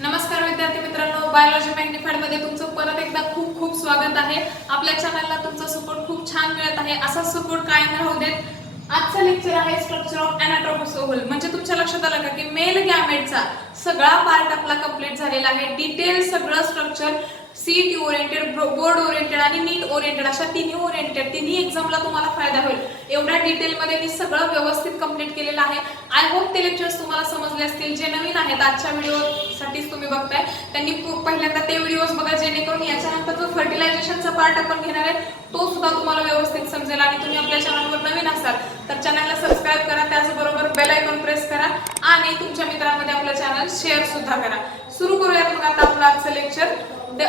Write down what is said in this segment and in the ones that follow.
नमस्कार विद्यार्थी मित्रांनो, बायोलॉजी मॅग्निफाईड मध्ये तुमचं परत एकदा खूप खूप स्वागत आहे। आपल्या चॅनलला तुमचा सपोर्ट खूप छान मिळत आहे, असा सपोर्ट कायम राहू देत। आजचं लेक्चर आहे स्ट्रक्चर ऑफ एनाटॉमिक ओव्हल। म्हणजे तुमच्या लक्षात आलं का की मेल गॅमेटचा सगळा पार्ट आपला कंप्लीट झालेला आहे। डिटेल सगळं structure CET oriented, board oriented आणि नीट ओरिएंटेड अशा तिन्ही एक्झामला तुम्हाला फायदा होईल एवढ्या डिटेल मध्ये मी सगळं व्यवस्थित कंप्लीट केलेलं आहे। आय होप ते लेक्चर्स तुम्हाला समजले असतील। जे नवीन आहेत आजच्या व्हिडिओसाठीच तुम्ही बघताय त्यांनी पहिल्यांदा ते व्हिडिओज बघा, जेणेकरून याच्यानंतर जो फर्टिलायझेशनचा पार्ट आपण घेणार आहे तो सुद्धा तुम्हाला व्यवस्थित समजेल। आणि तुम्ही आपल्या चॅनलवर नवीन असाल तर चॅनलला सबस्क्राइब करा, त्याचबरोबर बेल आयकॉन प्रेस करा आणि तुमच्या मित्रांमध्ये आपलं चॅनल शेअर सुद्धा करा। सुरू करूयात मग आता आपलं आजचं lecture, the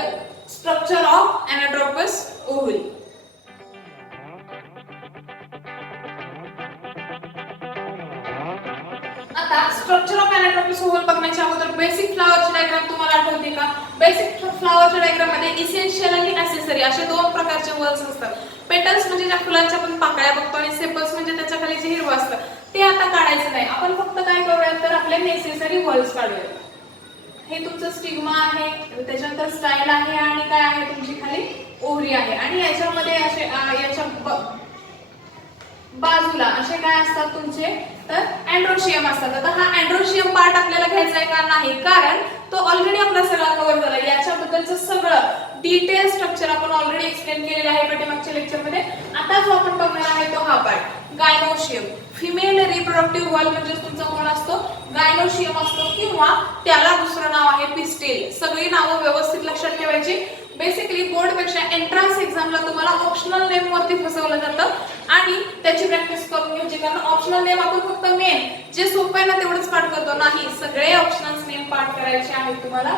structure of anatomic oval. आता स्ट्रक्चर ऑफ एनाटॉमिक ओव्हल बघण्याच्या अगोदर बेसिक फ्लावरची डायग्राम तुम्हाला आठवते का? बेसिक फ्लावरच्या डायग्राम मध्ये इसेन्शियल आणि ॲक्सेसरी असे दोन प्रकारचे वर्ड्स असतात। पेटल्स म्हणजे ज्या फुलांच्या आपण पाकळ्या बघतो आणि सेपल्स म्हणजे त्याच्या खाली जे हिरवं असतं ते आता काढायचं नाही। आपण फक्त काय करूया तर आपले नेसेसरी वर्ड्स काढूया। हे तुमचं स्टिग्मा आहे, त्याच्यानंतर स्टाईल आहे आणि काय आहे तुमची खाली ओव्हरी आहे। आणि याच्यामध्ये असे याच्या बाजूला असे काय असतात तुमचे तर अँड्रोशियम असतात। आता हा अँड्रोशियम पार्ट आपल्याला घ्यायचा आहे का? नाही, कारण तो ऑलरेडी आपला सगळा कव्हर झाला। याच्याबद्दलचं सगळं डिटेल स्ट्रक्चर आपण ऑलरेडी एक्सप्लेन केलेलं आहे पाठीमागच्या लेक्चर मध्ये। आता जो आपण बघणार आहे तो हा part gynoecium. Female reproductive wall म्हणजे तुमचा कोण असतो? गायनोशियम असतो, किंवा त्याला दुसरं नाव आहे पिस्टिल। सगळी नावं व्यवस्थित लक्षात ठेवायची। बेसिकली बोर्ड पेक्षा एंट्रन्स एक्झामला तुम्हाला ऑप्शनल नेम वरती फसवलं जातं आणि त्याची प्रॅक्टिस करून घ्यायची, कारण ऑप्शनल नेम आपण फक्त मेन जे सोपं आहे ना तेवढंच पाठ करतो, नाही सगळे ऑप्शनल नेम पाठ करायचे आहेत तुम्हाला।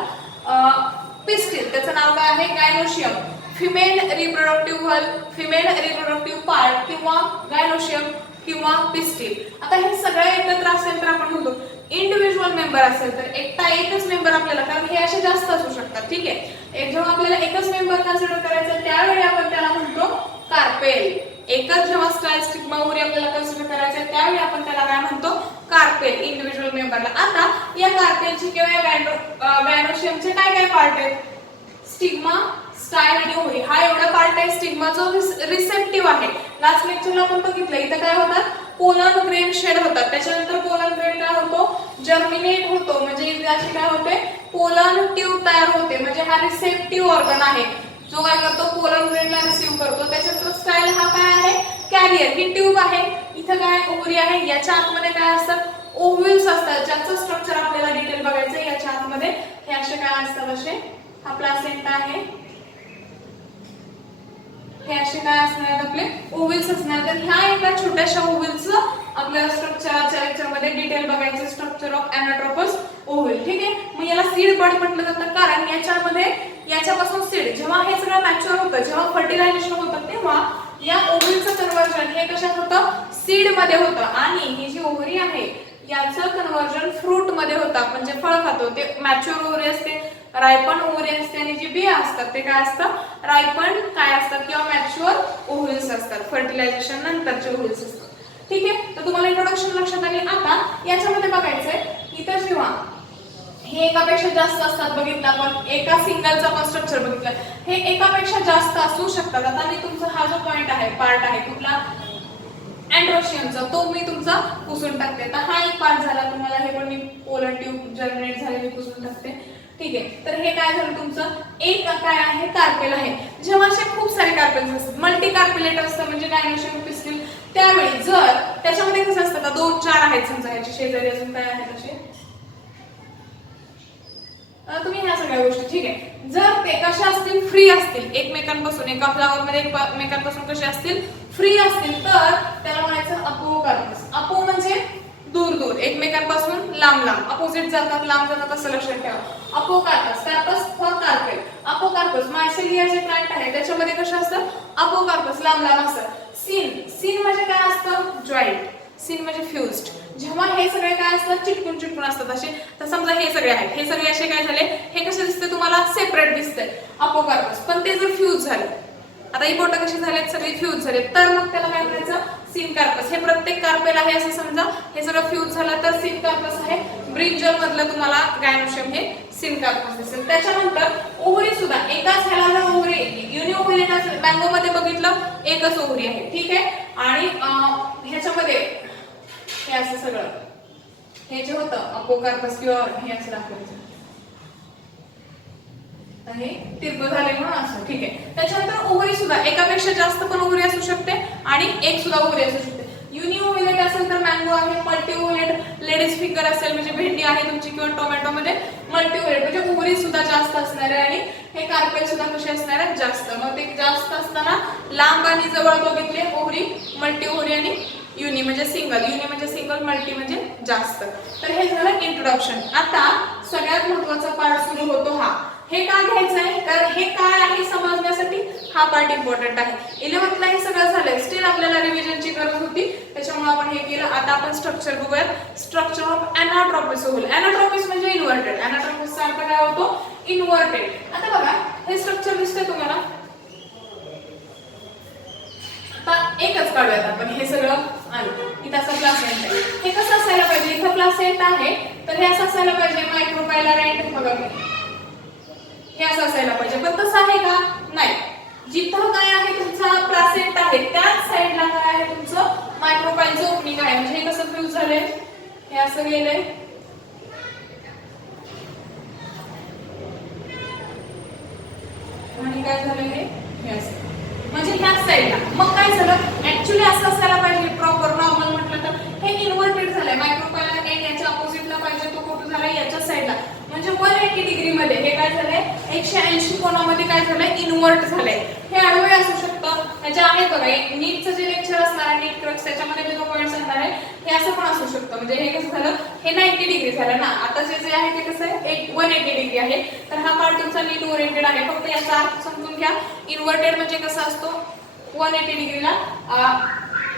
पिस्टिल त्याचं नाव काय आहे? Gynoecium. Female reproductive wall, female reproductive part किंवा गायनोशियम किंवा पिस्टिल। आता हे सगळे एकत्र असेल तर आपण म्हणतो इंडिव्हिज्युअल मेंबर असेल तर एकच मेंबर आपल्याला, कारण हे असे जास्त असू शकतात, ठीक आहे। जेव्हा आपल्याला एकच मेंबर कन्सिडर करायचं त्यावेळी आपण त्याला म्हणतो कार्पेल। एकच जेव्हा स्टाईल स्टिग्मा ओव्हरी आपल्याला कन्सिडर करायचं त्यावेळी आपण त्याला काय म्हणतो? कार्पेल, इंडिव्हिज्युअल मेंबरला। आता या कार्पेलची किंवा या गायनोशियमचे काय काय पार्ट आहेत? स्टिग्मा, स्टाईल आणि ओव्हरी हा एवढा पार्ट आहे। स्टिग्मा जो रिसेप्टिव्ह आहे, लास्ट लेक्चरला आपण बघितलं इथं काय होतात? पोलन ग्रेन शेड होतात। त्याच्यानंतर पोलन ग्रेन काय होतो? जर्मिनेट होतो, म्हणजे याची काय होते? पोलन ट्यूब तयार होते, म्हणजे हा रिसेप्टिव्ह ऑर्गन आहे जो काय करतो? पोलन ग्रेनला रिसीव्ह करतो। त्याच्यानंतर स्टाईल हा काय आहे? कॅरियर, ही ट्यूब आहे। इथं काय? ओव्हरी आहे। याच्या आतमध्ये काय असतात? ओव्हल्स असतात, ज्याचं स्ट्रक्चर आपल्याला डिटेल बघायचं। याच्या आतमध्ये हे असे काय असतात? असे हा प्लासेंटा आहे, हे असे काय असणार आहेत? आपले ओव्हल्स असणार। तर ह्या एका छोट्याशा ओव्हल्सचं आपल्याला स्ट्रक्चरच्या लेक्चरमध्ये डिटेल बघायचं, स्ट्रक्चर ऑफ एनाटॉमिक ओव्हल, ठीक आहे। मग याला सीड बड म्हटलं जातं, कारण याच्यामध्ये याच्यापासून सीड जेव्हा हे सगळं मॅच्युअर होतं, जेव्हा फर्टिलायझेशन होतं तेव्हा या ओव्हलचं कन्व्हर्जन हे कशात होतं? सीड मध्ये होतं। आणि ही जी ओव्हरी आहे याचं कन्व्हर्जन फ्रूट मध्ये होतं, आपण जे फळ खातो ते मॅच्युअर ओव्हरी असते, रायपन ओव्हरी असते, आणि जी बिया असतात ते काय असतात? रायपन काय असतात किंवा मॅच्युअर ओव्हल्स असतात, फर्टिलायझेशन नंतरचे ओव्हल्स असतात, ठीक आहे। तर तुम्हाला इंट्रोडक्शन लक्षात आली। आता याच्यामध्ये बघायचंय इथं जेव्हा हे एकापेक्षा जास्त असतात, बघितलं आपण एका सिंगलचा पण स्ट्रक्चर बघितलं, हे एकापेक्षा जास्त असू शकतात। आता मी तुमचा हा जो पॉइंट आहे, पार्ट आहे कुठला? अँड्रोशियमचा, तो मी तुमचा पुसून टाकते। तर हा एक पार्ट झाला, तुम्हाला हे पण मी पोलन ट्यूब जर्मिनेट झालेली पुसून टाकते, ठीक आहे। तर हे काय झालं तुमचं? एक काय आहे? कार्पेल आहे। जेव्हा असे खूप सारे कार्पेल्स असतात, मल्टी कार्पेलेट असतं म्हणजे गायनोशियम, पिस्टिल, त्यावेळी जर त्याच्यामध्ये कसं असतं का 2-4 आहेत समजा, याची शेजारी अजून काय आहेत असे तुम्ही ह्या सगळ्या गोष्टी, ठीक आहे। जर ते कशा असतील? फ्री असतील एकमेकांपासून, एका फ्लावर मध्ये एकमेकांपासून कसे असतील? फ्री असतील, तर त्याला म्हणायचं अपोकार्पस। अपो म्हणजे दूर दूर, एकमेकांपासून लांब लांब, अपोजिट जातात, लांब जातात असं लक्षात ठेवा। अपोकार्पस, कार्पस फॉर कार्पेल। अपोकार्पस मायसेलिया जे प्लांट आहे त्याच्यामध्ये कशा असतात? अपोकार्पस लांब लांब असतात। सीन, सीन म्हणजे काय असतं? जॉईंट, सीन म्हणजे फ्युज्ड। जेव्हा हे सगळे काय असतात? चिटकून चिटकून असतात असे। तर समजा हे सगळे आहेत, हे सगळे असे काय झाले? हे कसे दिसते तुम्हाला? सेपरेट दिसते अपोकार्पस, पण ते जर फ्यूज झाले, आता ही बोटं कशी झालेत? सगळी फ्यूज झाले, तर मग त्याला काय म्हणायचं? Syncarpous. हे प्रत्येक कार्पेल आहे असं समजा, हे सगळं फ्यूज झालं तर सीन कार्पस आहे। ब्रिंजल मधलं तुम्हाला गायनोशियम हे सिनकार्पस असेल. त्याच्यानंतर ओव्हरी सुद्धा एकाच ह्याला जर ओव्हरी युनिओव्हलेट असेल, मँगो मध्ये बघितलं एकच ओव्हरी आहे, ठीक आहे. आणि ह्याच्यामध्ये हे असं सगळं हे जे होतं अपोकार्पस किंवा हे असं दाखवायचं, हे तिरप झाले म्हणून असं, ठीक आहे. त्याच्यानंतर ओव्हरी सुद्धा एकापेक्षा जास्त पण ओव्हरी असू शकते आणि एक सुद्धा ओव्हरी असू शकते. युनिओव्हेलेट असेल तर मँगो आहे, मल्टीओव्हेलेट लेडीज फिंगर असेल म्हणजे भेंडी आहे तुमची किंवा टोमॅटो मध्ये मल्टीओव्हेलेट म्हणजे ओव्हरी सुद्धा जास्त असणार आहे आणि हे कार्पेल सुद्धा कसे असणार आहे जास्त. मग ते जास्त असताना लांब आणि जवळ बघितले ओव्हरी, मल्टी ओव्हरी आणि युनी म्हणजे सिंगल, युनी म्हणजे सिंगल, मल्टी म्हणजे जास्त. तर हे झालं इंट्रोडक्शन. आता सगळ्यात महत्त्वाचा पार्ट सुरू होतो हा. हे का घ्यायचं आहे कारण हे काय आहे समजण्यासाठी हा पार्ट इम्पॉर्टंट आहे. 11th ला हे सगळं झालंय, स्टिल आपल्याला रिव्हिजनची गरज होती त्याच्यामुळे आपण हे केलं. आता आपण स्ट्रक्चर बघूयात. Structure of anatropous ovule. Anatropous म्हणजे इन्व्हर्टेड. एनाट्रोपिसचा अर्थ काय होतो इन्व्हर्टेड. आता बघा हे स्ट्रक्चर दिसतंय तुम्हाला. आता एकच काढूयात आपण, हे सगळं आलं. इथं असं प्लासेंट आहे. हे कसं असायला पाहिजे, इथं प्लासेंट आहे तर हे असं असायला पाहिजे मायक्रोपायलर एंड. बघा हे असं असायला पाहिजे, पण तसं आहे का नाही. जिथं काय आहे तुमचा प्लासेंट आहे त्याच साइडला काय आहे तुमचं मायक्रोपायलचं ओपनिंग आहे. म्हणजे हे कसं फ्यूज झालंय, हे असं गेलंय आणि काय झालं हे असं म्हणजे ह्याच साइडला. मग काय झालं ऍक्च्युली असं असायला पाहिजे प्रॉपर नॉर्मल म्हटलं तर हे इन्व्हर्टेड झालंय. मायक्रोपायलर एंड याच्या अपोजिटला पाहिजे, तो कुठं झालाय याच्या साइडला. म्हणजे 180 डिग्री मध्ये हे काय झालंय 180 कोनामध्ये काय झालंय इन्व्हर्ट झालंय. हे आडवे असू शकतं. त्याच्या आहेत बघा नीटचं जे लेक्चर असणार आहे नीट क्रक्स त्याच्यामध्ये मी 2 पॉइंट सांगणार आहे. हे असं पण असू शकतं. म्हणजे हे कसं झालं हे 90 डिग्री झालं ना. आता जे आहे ते कसं आहे 180 डिग्री आहे. तर हा पार्ट तुमचा नीट ओरिएंटेड आहे. फक्त याचा अर्थ समजून घ्या. इन्व्हर्टेड म्हणजे कसं असतो 180 डिग्रीला,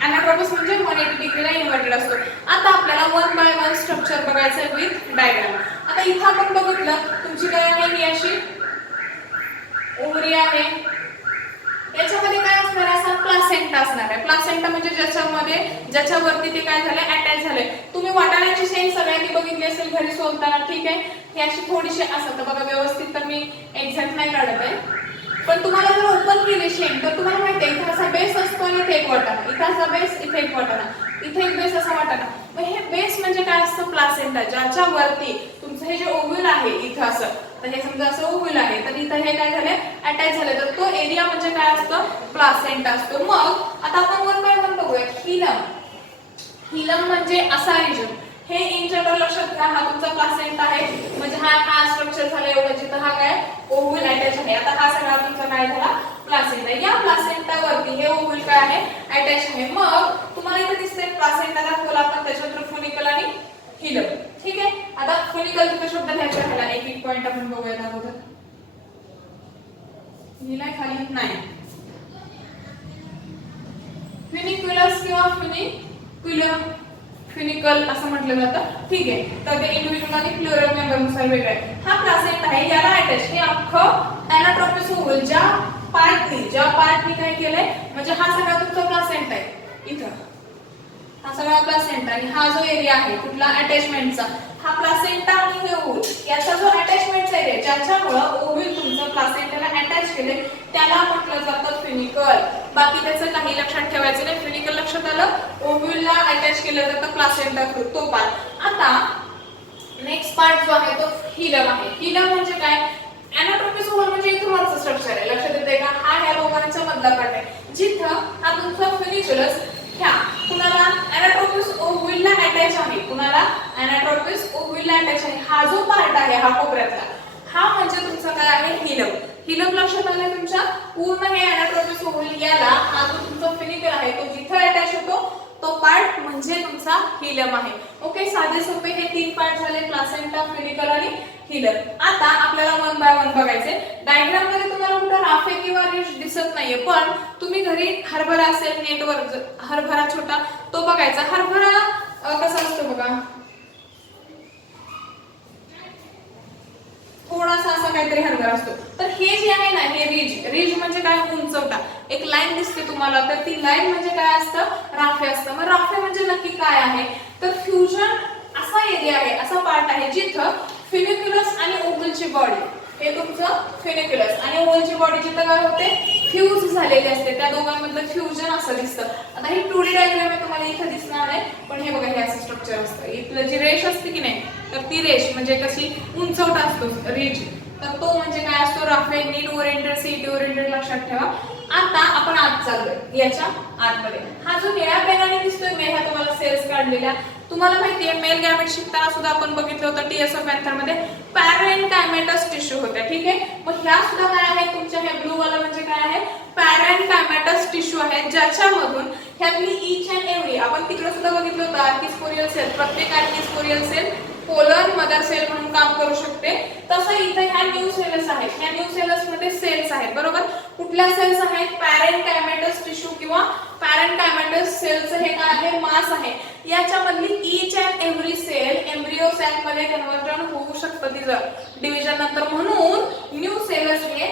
एनाट्रोपिस म्हणजे 180 डिग्रीला इन्व्हर्टेड असतो. आता आपल्याला 1 बाय 1 स्ट्रक्चर बघायचं आहे विथ डायग्राम. आता इथं आपण बघितलं तुमची काय आहे ही अशी ओव्हरी आहे. याच्यामध्ये काय असणार आहे असा प्लासेंटा असणार आहे. प्लासेंटा म्हणजे ज्याच्यावरती ते काय झालंय अटॅच झालंय. तुम्ही वाटाण्याची शेंग सगळ्यांनी बघितली असेल घरी सोलताना, ठीक आहे. ही अशी थोडीशी असं तर बघा व्यवस्थित तर मी एक्झॅक्ट नाही काढत आहे, पण तुम्हाला जर ओपन केली शेंग तर तुम्हाला माहिती आहे इथं असा बेस असतो आणि इथे एक वाटाणा, इथं असा बेस इथे एक वाटाणा, इथे एक बेस असा वाटाणा. मग हे बेस म्हणजे काय असतं प्लासेंटा, ज्याच्यावरती तुमचं हे जे ओव्हल आहे इथं असं, तर हे समजा असं ओव्हल आहे तर इथं हे काय झालंय अटॅच झालंय तर तो एरिया म्हणजे काय असतं प्लासेंटा असतो. मग आता आपण 1 बाय 1 बघूया. हिलम. हिलम म्हणजे असा रिजन. हे इन जनरल लक्षात घ्या हा तुमचा प्लासेंटा आहे. म्हणजे हा स्ट्रक्चर झाला एवढं जिथं हा काय ओव्हल अटॅच आहे. आता हा सगळा तुमचा काय झाला प्लासेंटा. या प्लासेंटावरती हे ओव्हल काय आहे अटॅच आहे. मग तुम्हाला इथे दिसतंय प्लासेंटा दाखवला आपण, त्याच्यानंतर फोलिकल आणि हिलम, ठीक आहे. आता फोलिकलचा शब्द घ्यायचा राहिला. एक एक पॉइंट आपण बघूया अगोदर. लिहिलाय खाली नाही. फ्युनिक्युलस किंवा फ्युनिकल असं म्हटलं जातं, ठीक आहे. तर ते इंडिव्हिज्युअल आणि प्लुरल मेंबर नुसार वेगळं आहे. हा प्लासेंटा आहे याला अटॅच हे अख्खं एनाट्रोपिस ओव्हल ज्या पार्टनी काय केलंय म्हणजे हा सगळा तुमचा प्लासेंटा आहे. इथं हा सगळा प्लासेंटा आणि हा जो एरिया आहे कुठला अटॅचमेंटचा हा प्लासेंटा आणि हे ओव्हल याचा जो अटॅचमेंटचा एरिया ज्याच्यामुळं ओव्हल तुमचं प्लासेंटाला अटॅच केले त्याला म्हटलं जातं फ्युनिकल. बाकी त्याचं काही लक्षात ठेवायचं नाही. फ्युनिकल लक्षात आलं, ओव्हलला अटॅच केलं जातं प्लासेंटा थ्रू तो पार्ट. आता नेक्स्ट पार्ट जो आहे तो हिलम आहे. हिलम म्हणजे काय एनाट्रोपिस ओव्हल म्हणजे इथून वरचं स्ट्रक्चर आहे. लक्षात येते का हा ह्या दोघांच्या मधला पार्ट आहे जिथं हा तुमचा फ्युनिक्युलस ह्या कुणाला एनाट्रोपिस ओव्हलला अटॅच आहे. कुणाला एनाट्रोपिस ओव्हलला अटॅच आहे. हा जो पार्ट आहे हा कोपऱ्यातला हा म्हणजे तुमचा काय आहे हिलम. हिलम लक्षात आलं तुमच्या पूर्ण हे एनाट्रोपिस ओव्हल याला हा जो तुमचा फ्युनिकल आहे तो जिथं अटॅच होतो तो पार्ट म्हणजे तुमचा हिलम आहे. ओके साधे सोपे हे 3 पार्ट झाले प्लासेंटा, फ्युनिकल आणि हिलम. आता आपल्याला 1 बाय 1 बघायचे. डायग्राम मध्ये तुम्हाला कुठं राफे किंवा रिज दिसत नाहीये, पण तुम्ही घरी हरभरा असेल नेटवर हरभरा छोटा तो बघायचा. हरभरा कसा असतो बघा थोडासा असा काहीतरी हरभरा असतो. तर हे जे आहे ना हे रिज म्हणजे काय उंचवटा. एक लाईन दिसते तुम्हाला तर ती लाईन म्हणजे काय असतं राफे असतं. मग राफे म्हणजे नक्की काय आहे तर फ्युजन असा एरिया आहे असा पार्ट आहे जिथं फिनिक्युलस आणि ओव्हलची बॉडी, हे तुमचं फिनिक्युलस आणि ओव्हलची बॉडी जिथं काय होते फ्यूज झालेली असते, त्या दोघांमधलं फ्युजन असं दिसतं. आता ही 2D डायग्राम आहे, तुम्हाला इथं दिसणार नाही, पण हे बघा हे असं स्ट्रक्चर असतं. इथलं जी रेष असते की नाही, तर ती रेष म्हणजे कशी उंचवटा असतो रिज, तर तो म्हणजे काय असतो राफेल, नीट ओरिएंटेड, सीटी ओरिएंटेड लक्षात ठेवा. आता आपण आत चाललोय याच्या आतमध्ये. हा जो निळ्या पेनाने दिसतोय मी, ह्या तुम्हाला सेल्स काढलेल्या. तुम्हाला माहितीये मेल गॅमेट शिकताना सुद्धा आपण बघितलं होतं TSF पॅन्थर मध्ये पॅरेनकायमॅटस टिश्यू होत्या, ठीक आहे. मग ह्या सुद्धा काय आहे तुमच्या, हे ब्लू वाला म्हणजे काय आहे पॅरेनकायमॅटस टिश्यू आहे, ज्याच्यामधून ह्यातली ईच अँड एव्हरी, आपण तिकडे सुद्धा बघितलं होतं आर्किस्पोरियल सेल, प्रत्येक archesporial cell polar mother cell म्हणून काम करू शकते. तसं इथे ह्या न्यू सेल्स आहेत, ह्या न्यू सेल्स मध्ये सेल्स आहेत, बरोबर. कुठल्या सेल्स आहेत, पॅरेनकायमॅटस टिश्यू किंवा पॅरेनकायमॅटस सेलचं हे काय आहे मास आहे. याच्यामधली each and every cell embryo sac मध्ये कन्वर्जन होऊ शकतं तिचं डिव्हिजन नंतर. म्हणून न्यू सेल्स हे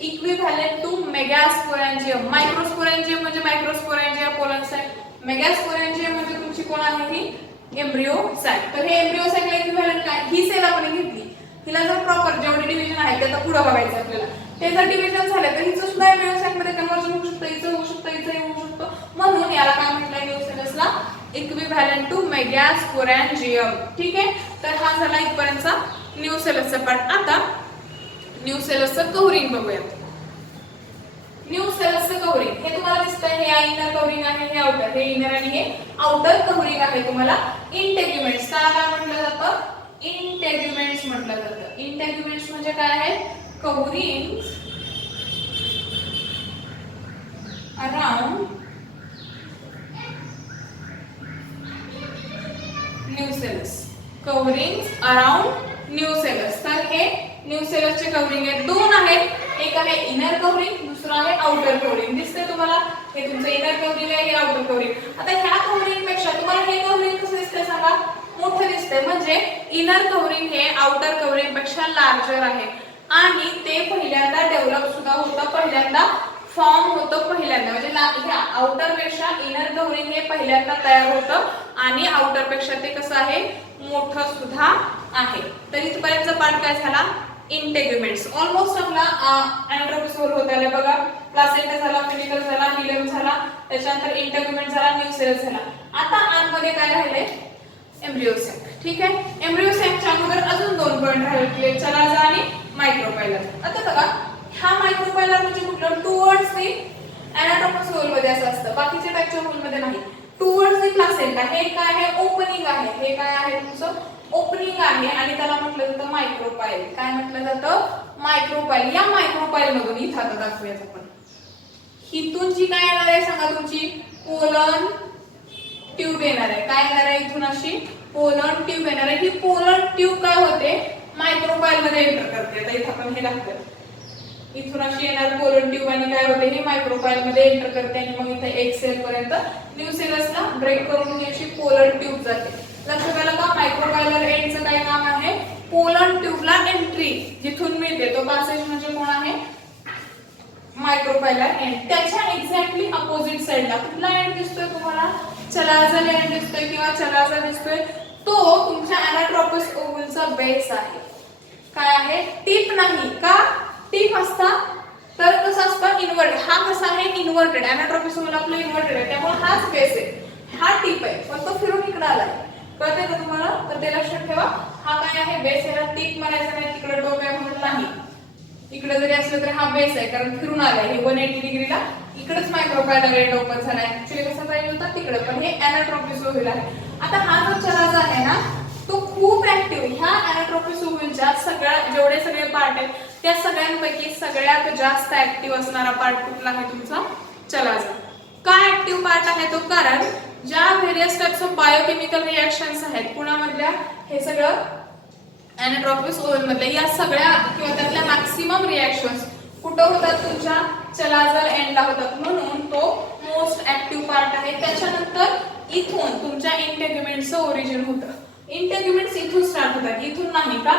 इक्विव्हॅलेंट टू मेगास्पोरॅन्जियम. मायक्रोस्पोरॅन्जियम म्हणजे मायक्रोस्पोरॅन्जियम पोलन सॅक, मेगास्पोरॅन्जियम म्हणजे तुमची कोण आहे ही एम्ब्रियो सॅक. तर हे एम्ब्रियो सॅकला इक्विव्हॅलेंट काय, ही सेल आपण घेतली, हिला जर प्रॉपर जेवढे डिव्हिजन आहे त्याचा पुढे बघायचं आपल्याला, ते जर डिव्हिजन झाले तर हिचं सुद्धा एम्ब्रियो सॅक मध्ये कन्वर्जन होऊ शकतं, हिचं होऊ शकतं, हिचं होऊ शकतं. म्हणून याला काय म्हटलंय न्यू सेल्सला इक्विव्हॅलेंट टू मेगास्पोरॅन्जियम, ठीक आहे. तर हा झाला इथपर्यंतचा न्यू सेल्सचा पार्ट. आता न्यू सेल्सचं कव्हरिंग बघूयात. न्यू सेल्सचं कव्हरिंग हे तुम्हाला दिसतंय, हे इनर कव्हरिंग आहे, हे आउटर, हे इनर आणि हे आउटर कव्हरिंग आहे. तुम्हाला इंटेग्युमेंट्स त्याला काय म्हटलं जातं, इंटेग्युमेंट्स म्हटलं जातं. इंटेग्युमेंट्स म्हणजे काय आहे, covering around new cells, covering around new cells. तर हे न्यू सेल्सचे कव्हरिंग आहेत, दोन आहेत, एक आहे इनर कव्हरिंग, दुसरं आहे आउटर कव्हरिंग. दिसतंय तुम्हाला, हे तुमचं इनर कव्हरिंग आहे, हे आउटर कव्हरिंग. आता ह्या कव्हरिंग पेक्षा तुम्हाला हे कव्हरिंग कसं दिसतंय सांगा, मोठं दिसतंय. म्हणजे इनर कव्हरिंग हे आउटर कव्हरिंग पेक्षा लार्जर आहे आणि ते पहिल्यांदा डेव्हलप सुद्धा होतं, पहिल्यांदा फॉर्म होतं, पहिल्यांदा म्हणजे ह्या आउटर पेक्षा इनर कव्हरिंग हे पहिल्यांदा तयार होतं आणि आउटर पेक्षा ते कसं आहे मोठं सुद्धा आहे. तर इथपर्यंतचा पार्ट काय झाला, इंटेग्युमेंट्स. ऑलमोस्ट आपला अॅनाटॉमी सोल होत आला बघा. प्लासेंटा झाला, फिनिकल झाला, हिलम झाला, त्याच्यानंतर इंटेग्युमेंट झाला, न्यू सेल्स झाला. आता आतमध्ये काय राहिले, एम्ब्रियो सॅक, ठीक आहे. एम्ब्रियो सॅकच्या अगोदर अजून दोन पॉइंट राहिले, चलाजा आणि मायक्रोपायलर. आता बघा हा मायक्रोपायलर म्हणजे कुठलं, टुवर्ड्स दी अॅनाटॉमी सोल मध्ये असं असतं, बाकीच्या टाईपच्या होल मध्ये नाही. टुवर्ड्स दी प्लासेंटा हे काय आहे, ओपनिंग आहे, हे काय आहे तुमचं ओपनिंग आहे आणि त्याला म्हटलं जातं मायक्रोपाईल. काय म्हटलं जातं, मायक्रोपाईल. या मायक्रोपाईल मधून इथं आता दाखवूयात आपण, इथून जी काय येणार आहे सांगा, तुमची पोलन ट्यूब येणार आहे. काय येणार आहे इथून, अशी पोलन ट्यूब येणार आहे. ही पोलन ट्यूब काय होते, मायक्रोपाईल मध्ये एंटर करते. आता इथं आपण हे दाखवूया, इथून अशी येणार पोलन ट्यूब आणि काय होते, ही मायक्रोपाईल मध्ये एंटर करते आणि मग इथे एक सेल पर्यंत न्यू सेल्सला ब्रेक करून ही अशी पोलन ट्यूब जाते. लक्षात आलं का, मायक्रोपायलर एंडचं काय काम आहे, पोलन ट्यूबला एंट्री जिथून मिळते तो पॅसेज म्हणजे कोण आहे, मायक्रोपायलर एंड. त्याच्या एक्झॅक्टली अपोजिट साइडला कुठला एंड दिसतोय तुम्हाला, चलाझल एंड दिसतोय किंवा चलाझा दिसतोय, तो तुमच्या अॅनाट्रोपस ओव्हलचा बेस आहे. काय आहे, टिप नाही का, टिप असता तर कसं असतं इन्व्हर्ट, हा कसा आहे इन्व्हर्टेड, अॅनाट्रोपस ओव्हल आपलं इन्व्हर्टेड आहे त्यामुळे हाच बेस आहे, हा टिप आहे, पण तो फिरून इकडे आलाय. कळतंय का तुम्हाला, तर ते लक्षात ठेवा. हा काय आहे बेस, याला टिप म्हणायचं नाही, तिकडे डोक आहे म्हणून नाही, इकडे जरी असलं तरी हा बेस आहे कारण फिरून आलाय. हे 180 डिग्रीला इकडेच मायक्रोपायलर एंड ओपन झालाय. ऍक्च्युअली कसं पाहिजे होता तिकडे, पण हे अॅनाट्रोपस ओव्हल आहे. आता हा जो चलाझा आहे ना तो खूप ऍक्टिव्ह, ह्या अॅनाट्रोपस ओव्हलच्या सगळ्या जेवढे सगळे पार्ट आहेत त्या सगळ्यांपैकी सगळ्यात जास्त ऍक्टिव्ह असणारा पार्ट कुठला आहे तुमचा, चलाझा. का ऍक्टिव्ह पार्ट आहे तो, कारण ज्या various types of biochemical reactions आहेत पुण्यामधल्या, हे सगळं अॅनाट्रोपस ओव्हल मधल्या, या सगळ्या किंवा त्यातल्या मॅक्सिमम रिएक्शन्स कुठं होतात, तुमच्या चलाझल एंडला होतात. म्हणून तो मोस्ट ऍक्टिव्ह पार्ट आहे. त्याच्यानंतर इथून तुमच्या इंटेग्युमेंटचं ओरिजिन होतं. इंटेग्युमेंट्स इथून स्टार्ट होतात, इथून नाही का,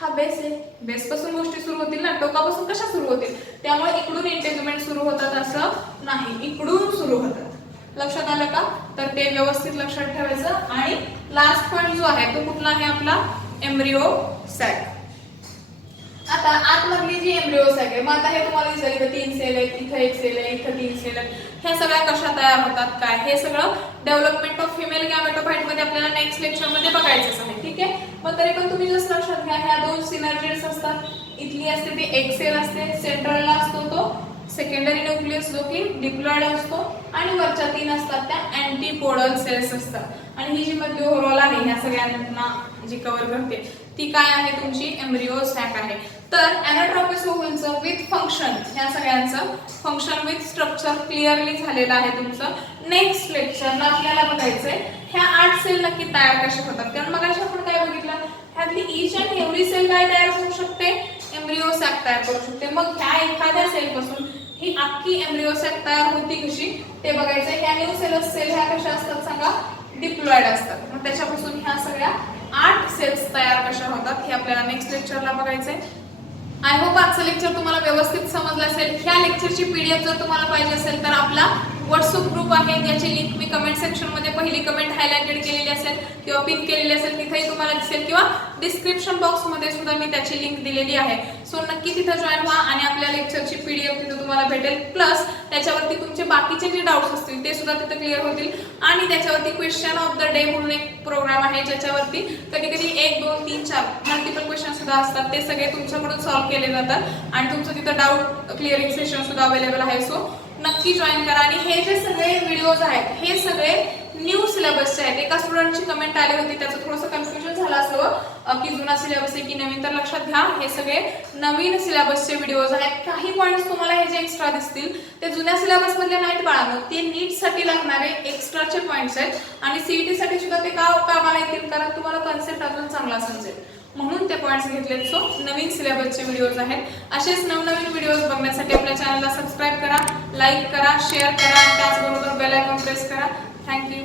हा बेस आहे, बेस पासून गोष्टी सुरू होतील ना, टोकापासून कशा सुरू होतील, त्यामुळे इकडून इंटेग्युमेंट सुरू होतात असं नाही, इकडून सुरू होतात. लक्षात आलं का, तर ते व्यवस्थित लक्षात ठेवायचं. आणि लास्ट पॉइंट जो आहे तो कुठला आहे आपला, एम्ब्रियो सॅक. आता आतमधली जी एम्ब्रिओ सॅक आहे, मग आता हे तुम्हाला दिसेल इथं 3 सेल आहेत, इथं 1 सेल आहे, इथं 3 सेल आहेत. ह्या सगळ्या कशा तयार होतात काय, हे सगळं डेव्हलपमेंट ऑफ फिमेल गॅमेटोफाइट मध्ये आपल्याला नेक्स्ट लेक्चर मध्ये बघायचंच आहे. ठीक आहे. मग तरी पण तुम्ही जस्ट लक्षात घ्या, ह्या 2 सिनर्जिड्स असतात. इथली असते ती एक सेल असते, सेंट्रलला असतो तो सेकंडरी न्यूक्लियस जो की डिप्लॉइड असतो, आणि वरच्या 3 असतात त्या अँटीपोडल सेल्स असतात. आणि ही जी मध्य ओव्हरऑल आहे ह्या सगळ्यांना जी कव्हर करते ती काय आहे, तुमची एम्ब्रिओ सॅक आहे. तर अॅनाट्रोपिस ओव्हलचं विथ फंक्शन, ह्या सगळ्यांचं फंक्शन विथ स्ट्रक्चर क्लिअरली झालेलं आहे तुमचं. नेक्स्ट लेक्चरला आपल्याला बघायचंय ह्या 8 सेल नक्की तयार कशा होतात. कारण मग आपण काय बघितलं, ह्यातली ईच अँड एव्हरी सेल काय तयार करू शकते, एम्ब्रिओ सॅक तयार करू शकते. मग ह्या एखाद्या सेल पासून ही अख्खी एम्ब्रिओ सॅक तयार होती कशी ते बघायचंय. ह्या न्यूसेलस सेल ह्या कशा असतात सांगा, डिप्लॉइड असतात. मग त्याच्यापासून ह्या सगळ्या 8 सेल्स तयार कशा होतात हे आपल्याला नेक्स्ट लेक्चरला बघायचंय. आय होप आजचं लेक्चर तुम्हाला व्यवस्थित समजलं असेल. ह्या लेक्चरची पीडीएफ जर तुम्हाला पाहिजे असेल तर आपला व्हॉट्सअप ग्रुप आहे, ज्याची लिंक मी कमेंट सेक्शन मध्ये पहिली कमेंट हायलाइटेड केलेली असेल किंवा पिन केलेली असेल तिथेही तुम्हाला दिसेल, किंवा डिस्क्रिप्शन बॉक्स मध्ये सुद्धा मी त्याची लिंक दिलेली आहे. सो नक्की तिथे जॉईन व्हा आणि आपल्या लेक्चरची पीडीएफ तिथे तुम्हाला भेटेल. प्लस त्याच्यावरती तुमचे बाकीचे जे डाऊट्स असतील ते सुद्धा तिथे क्लिअर होतील. आणि त्याच्यावरती क्वेश्चन ऑफ द डे म्हणून एक प्रोग्राम आहे, ज्याच्यावरती कधी कधी 1 2 3 4 मल्टिपल क्वेश्चन सुद्धा असतात. ते सगळे तुमच्याकडून सॉल्व्ह केले जातात आणि तुमचं तिथं डाऊट क्लिअरिंग सेशन सुद्धा अवेलेबल आहे. सो नक्की जॉईन करा. आणि हे जे सगळे व्हिडिओज आहेत हे सगळे न्यू सिलेबसचे आहेत. एका स्टुडंटची कमेंट आली होती, त्याचं थोडंसं कन्फ्युजन झालं असावं की जुना सिलेबस आहे की नवीन. तर लक्षात घ्या, हे सगळे नवीन सिलेबसचे व्हिडिओज आहेत. काही पॉईंट्स तुम्हाला हे जे एक्स्ट्रा दिसतील ते जुन्या सिलेबस मधले नाहीत बाळांनो, ते नीट साठी लागणारे एक्स्ट्राचे पॉईंट्स आहेत. आणि सीईटी साठी सुद्धा ते कामाला येतील, कारण तुम्हाला कन्सेप्ट अजून चांगला समजेल म्हणून ते पॉईंट्स घेतलेत. सो नवीन सिलेबसचे व्हिडिओज आहेत. असेच नवनवीन व्हिडिओज बघण्यासाठी आपल्या चॅनलला सबस्क्राईब करा, लाईक करा, शेअर करा, त्याचबरोबर बेल आयकॉन प्रेस करा. थँक्यू.